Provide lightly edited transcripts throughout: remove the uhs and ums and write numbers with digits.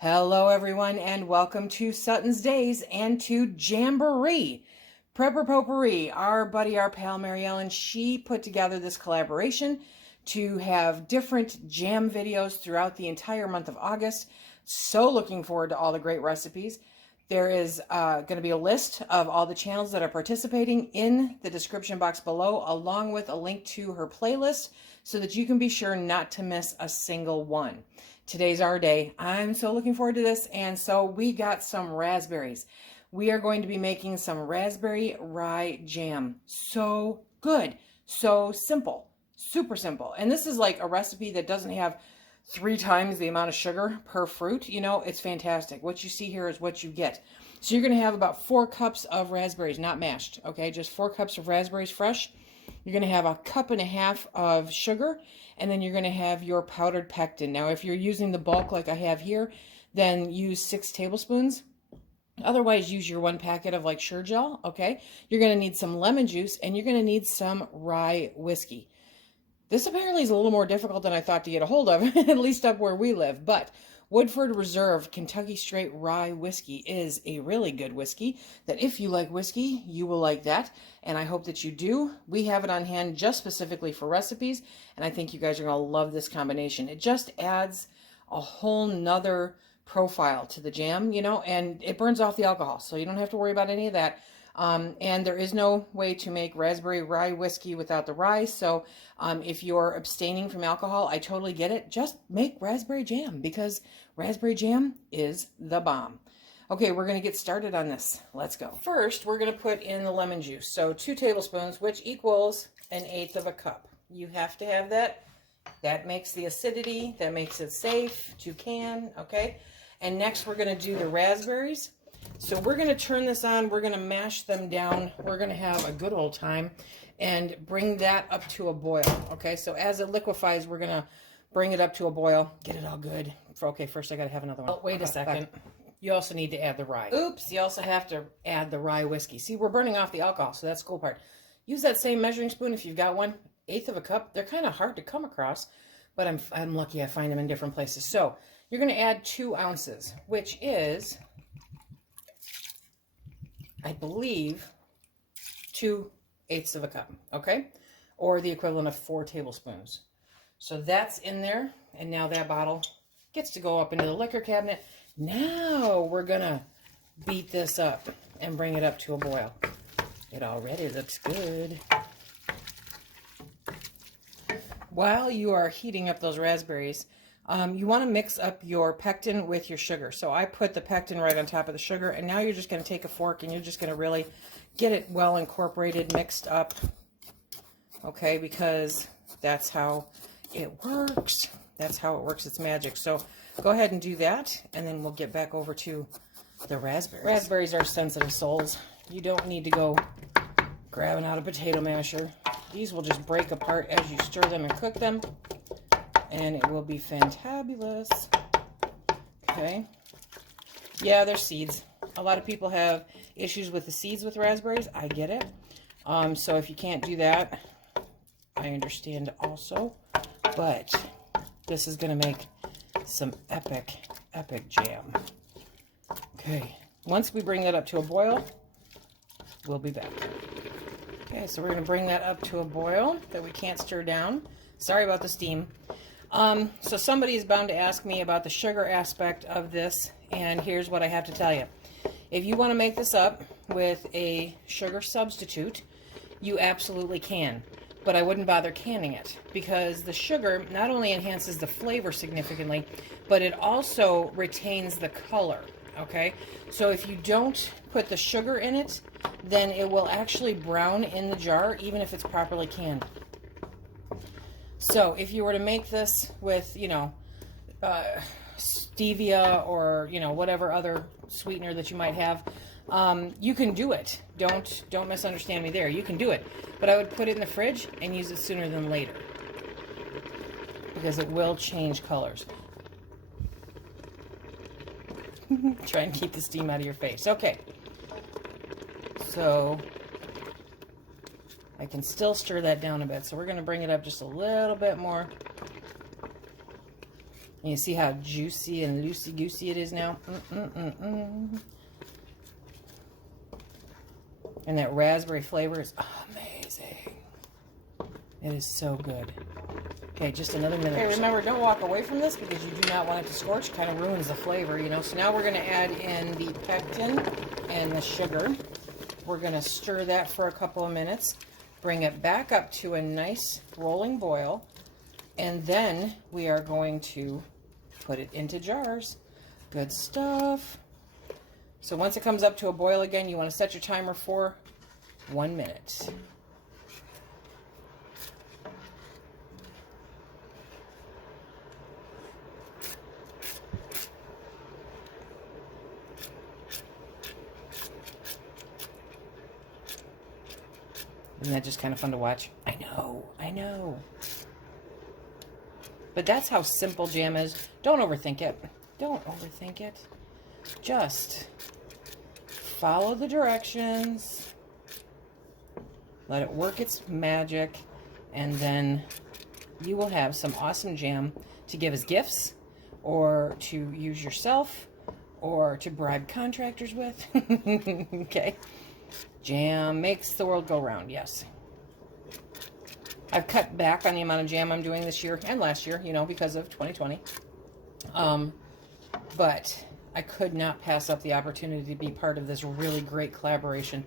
Hello everyone and welcome to Suttons Daze and to JAMboree. Prepper Potpourri, our buddy, our pal Mary Ellen, she put together this collaboration to have different jam videos throughout the entire month of August. So looking forward to all the great recipes. There is going to be a list of all the channels that are participating in the description box below, along with a link to her playlist so that you can be sure not to miss a single one. Today's our day. I'm so looking forward to this. And so we got some raspberries. We are going to be making some raspberry rye jam. So good. So simple. Super simple. And this is like a recipe that doesn't have 3 times the amount of sugar per fruit. You know, it's fantastic. What you see here is what you get. So you're going to have about 4 cups of raspberries, not mashed. Okay, just 4 cups of raspberries fresh. You're going to have a cup and a half of sugar, and then you're going to have your powdered pectin. Now, if you're using the bulk like I have here, then use 6 tablespoons. Otherwise, use your 1 packet of like Sure Gel, okay? You're going to need some lemon juice, and you're going to need some rye whiskey. This apparently is a little more difficult than I thought to get a hold of, at least up where we live, but Woodford Reserve Kentucky Straight Rye Whiskey is a really good whiskey that if you like whiskey, you will like that, and I hope that you do. We have it on hand just specifically for recipes, and I think you guys are going to love this combination. It just adds a whole nother profile to the jam, you know, and it burns off the alcohol, so you don't have to worry about any of that. And there is no way to make raspberry rye whiskey without the rye. So if you're abstaining from alcohol, I totally get it. Just make raspberry jam because raspberry jam is the bomb. Okay, we're going to get started on this. Let's go. First, we're going to put in the lemon juice. So 2 tablespoons, which equals 1/8 of a cup. You have to have that. That makes the acidity. That makes it safe to can. Okay. And next, we're going to do the raspberries. So we're going to turn this on, we're going to mash them down, we're going to have a good old time and bring that up to a boil, okay? So as it liquefies, we're going to bring it up to a boil, get it all good. Okay, first I got to have another one. Oh, wait a second. You also need to add the rye. Oops, you also have to add the rye whiskey. See, we're burning off the alcohol, so that's the cool part. Use that same measuring spoon if you've got one. 1/8 of a cup. They're kind of hard to come across, but I'm lucky I find them in different places. So you're going to add 2 ounces, which is, I believe, 2/8 of a cup, okay? Or the equivalent of 4 tablespoons. So that's in there, and now that bottle gets to go up into the liquor cabinet. Now we're gonna beat this up and bring it up to a boil. It already looks good. While you are heating up those raspberries, you want to mix up your pectin with your sugar. So I put the pectin right on top of the sugar, and now you're just going to take a fork and you're just going to really get it well incorporated, mixed up, okay, because that's how it works. That's how it works. It's magic. So go ahead and do that, and then we'll get back over to the raspberries. Raspberries are sensitive souls. You don't need to go grabbing out a potato masher. These will just break apart as you stir them and cook them, and it will be fantabulous. Okay. Yeah, there's seeds. A lot of people have issues with the seeds with raspberries. I get it. So if you can't do that, I understand also. But this is going to make some epic, epic jam. Okay. Once we bring that up to a boil, we'll be back. Okay, so we're going to bring that up to a boil that we can't stir down. Sorry about the steam. So somebody is bound to ask me about the sugar aspect of this, and here's what I have to tell you. If you want to make this up with a sugar substitute, you absolutely can, but I wouldn't bother canning it because the sugar not only enhances the flavor significantly, but it also retains the color, okay? So if you don't put the sugar in it, then it will actually brown in the jar, even if it's properly canned. So if you were to make this with, you know, stevia or, you know, whatever other sweetener that you might have, you can do it. Don't misunderstand me there. You can do it. But I would put it in the fridge and use it sooner than later because it will change colors. Try and keep the steam out of your face. Okay. So I can still stir that down a bit. So we're going to bring it up just a little bit more. And you see how juicy and loosey-goosey it is now? And that raspberry flavor is amazing. It is so good. Okay, just another minute. Okay, remember, don't walk away from this because you do not want it to scorch. It kind of ruins the flavor, you know. So now we're going to add in the pectin and the sugar. We're going to stir that for a couple of minutes. Bring it back up to a nice rolling boil. And then we are going to put it into jars. Good stuff. So once it comes up to a boil again, you want to set your timer for 1 minute. Isn't that just kind of fun to watch? I know. But that's how simple jam is. Don't overthink it. Don't overthink it. Just follow the directions. Let it work its magic. And then you will have some awesome jam to give as gifts, or to use yourself, or to bribe contractors with. Okay. Jam makes the world go round, yes. I've cut back on the amount of jam I'm doing this year and last year, you know, because of 2020. But I could not pass up the opportunity to be part of this really great collaboration.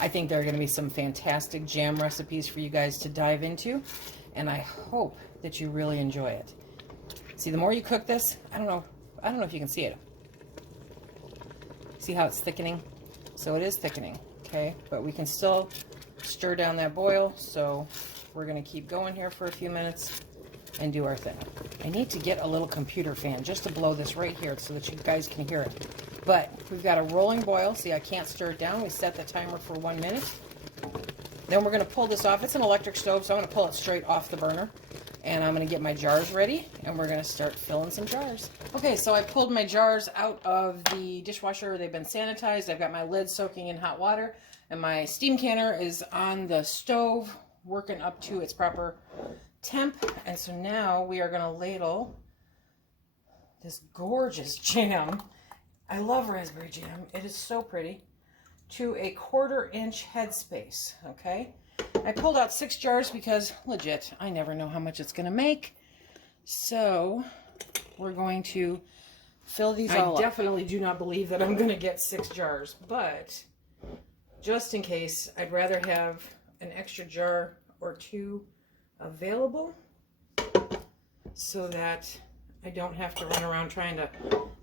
I think there are going to be some fantastic jam recipes for you guys to dive into, and I hope that you really enjoy it. See, the more you cook this, I don't know if you can see it. See how it's thickening? So it is thickening. Okay, but we can still stir down that boil, so we're going to keep going here for a few minutes and do our thing. I need to get a little computer fan just to blow this right here so that you guys can hear it. But we've got a rolling boil. See, I can't stir it down. We set the timer for 1 minute. Then we're going to pull this off. It's an electric stove, so I'm going to pull it straight off the burner. And I'm going to get my jars ready, and we're going to start filling some jars. Okay, so I pulled my jars out of the dishwasher. They've been sanitized. I've got my lid soaking in hot water, and my steam canner is on the stove, working up to its proper temp. And so now we are going to ladle this gorgeous jam. I love raspberry jam. It is so pretty. To a 1/4 inch headspace, okay? I pulled out 6 jars because, legit, I never know how much it's going to make. So, we're going to fill these all up. I definitely do not believe that I'm going to get 6 jars, but just in case, I'd rather have an extra jar or 2 available so that I don't have to run around trying to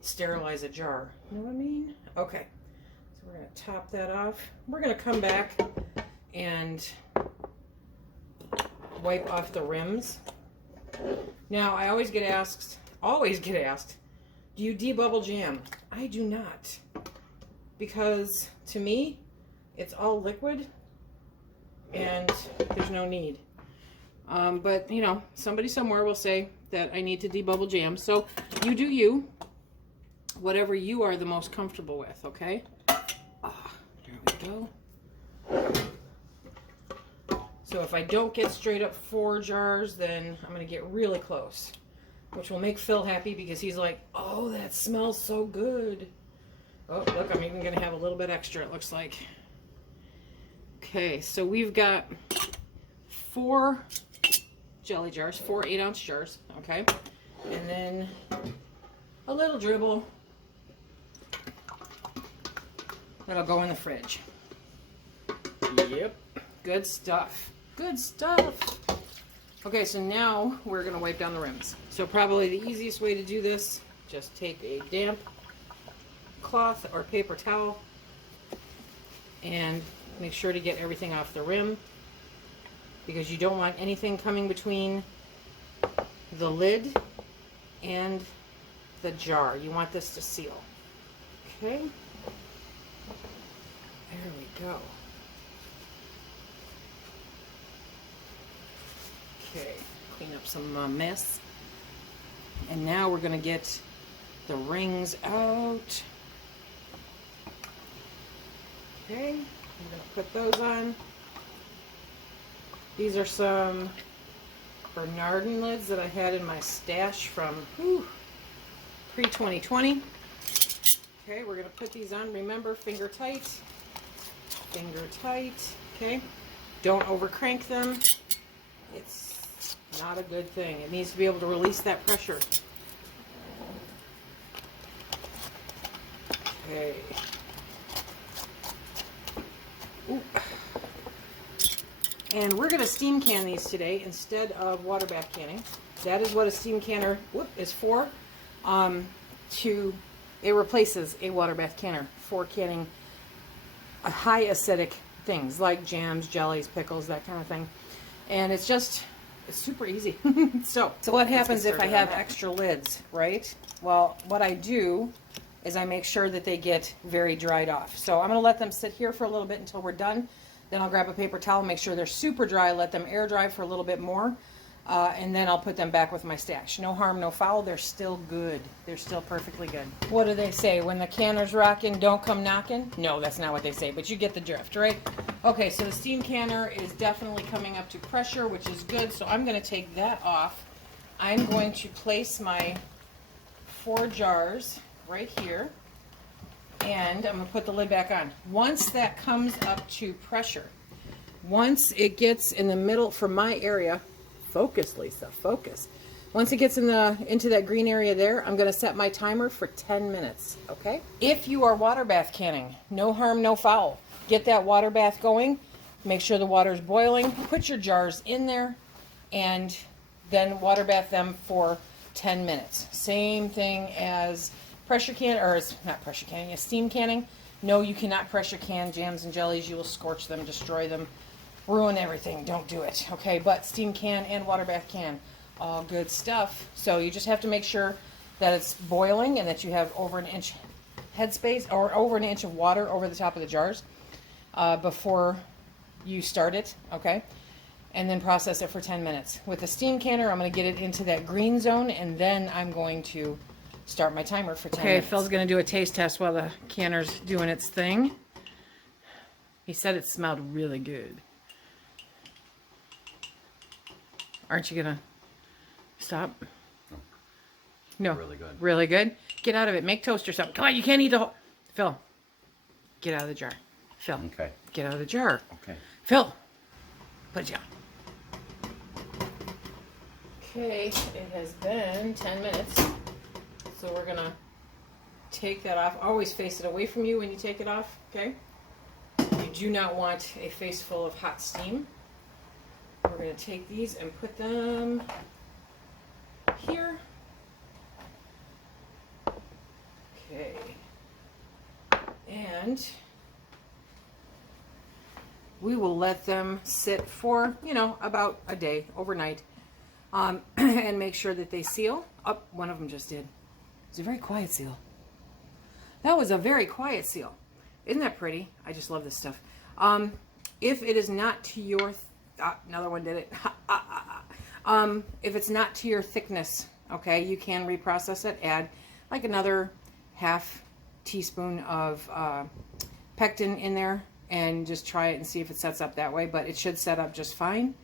sterilize a jar. You know what I mean? Okay, so we're going to top that off. We're going to come back and wipe off the rims. Now, I always get asked, do you debubble jam? I do not, because to me, it's all liquid and there's no need. But, you know, somebody somewhere will say that I need to debubble jam, so you do you, whatever you are the most comfortable with, okay? There we go. So if I don't get straight up 4 jars, then I'm going to get really close, which will make Phil happy because he's like, oh, that smells so good. Oh, look, I'm even going to have a little bit extra, it looks like. Okay, so we've got 4 jelly jars, 4 8-ounce jars, okay? And then a little dribble that'll go in the fridge. Yep, good stuff. Good stuff. Okay, so now we're going to wipe down the rims. So probably the easiest way to do this, just take a damp cloth or paper towel and make sure to get everything off the rim, because you don't want anything coming between the lid and the jar. You want this to seal. Okay, there we go. Okay, clean up some mess. And now we're going to get the rings out. Okay, I'm going to put those on. These are some Bernardin lids that I had in my stash from pre-2020. Okay, we're going to put these on. Remember, finger tight. Finger tight. Okay. Don't over crank them. It's not a good thing. It needs to be able to release that pressure. Okay. Ooh. And we're going to steam can these today instead of water bath canning. That is what a steam canner is for. It replaces a water bath canner for canning high acidic things like jams, jellies, pickles, that kind of thing. And it's super easy. So what happens if I have extra lids, right? Well, what I do is I make sure that they get very dried off. So I'm going to let them sit here for a little bit until we're done. Then I'll grab a paper towel, make sure they're super dry, let them air dry for a little bit more, and then I'll put them back with my stash. No harm, no foul. They're still good. They're still perfectly good. What do they say? When the canner's rocking, don't come knocking? No, that's not what they say, but you get the drift, right? Okay, so the steam canner is definitely coming up to pressure, which is good. So I'm going to take that off. I'm going to place my 4 jars right here. And I'm going to put the lid back on. Once that comes up to pressure, once it gets in the middle for my area, focus, Lisa, focus. Once it gets into that green area there, I'm going to set my timer for 10 minutes, okay? If you are water bath canning, no harm, no foul. Get that water bath going. Make sure the water is boiling. Put your jars in there and then water bath them for 10 minutes. Same thing as pressure can, or it's not pressure canning, steam canning. No, you cannot pressure can jams and jellies. You will scorch them, destroy them, ruin everything. Don't do it, okay? But steam can and water bath can, all good stuff. So you just have to make sure that it's boiling and that you have over an inch headspace or over an inch of water over the top of the jars before you start it, okay? And then process it for 10 minutes. With the steam canner, I'm going to get it into that green zone, and then I'm going to start my timer for 10 minutes. Okay, Phil's going to do a taste test while the canner's doing its thing. He said it smelled really good. Aren't you going to stop? No. Really good. Really good? Get out of it. Make toast or something. Come on, you can't eat the whole... Phil, get out of the jar. Phil. Okay. Get out of the jar. Okay. Phil, put it down. Okay, it has been 10 minutes. So we're going to take that off. Always face it away from you when you take it off, okay? You do not want a face full of hot steam. We're going to take these and put them here. Okay. And we will let them sit for, you know, about a day, overnight, and make sure that they seal. Oh, one of them just did. It's a very quiet seal. That was a very quiet seal. Isn't that pretty? I just love this stuff. If it is not to your... another one did it. If it's not to your thickness, okay, you can reprocess it. Add like another half teaspoon of pectin in there and just try it and see if it sets up that way. But it should set up just fine.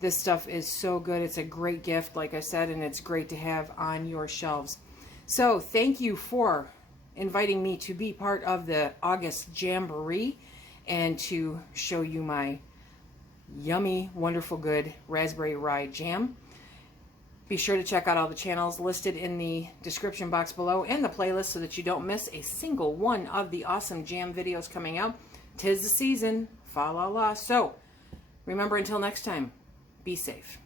This stuff is so good. It's a great gift, like I said, and it's great to have on your shelves. So thank you for inviting me to be part of the August JAMboree and to show you my yummy, wonderful, good raspberry rye jam. Be sure to check out all the channels listed in the description box below and the playlist so that you don't miss a single one of the awesome jam videos coming out. 'Tis the season. Fa la la. So remember, until next time, be safe.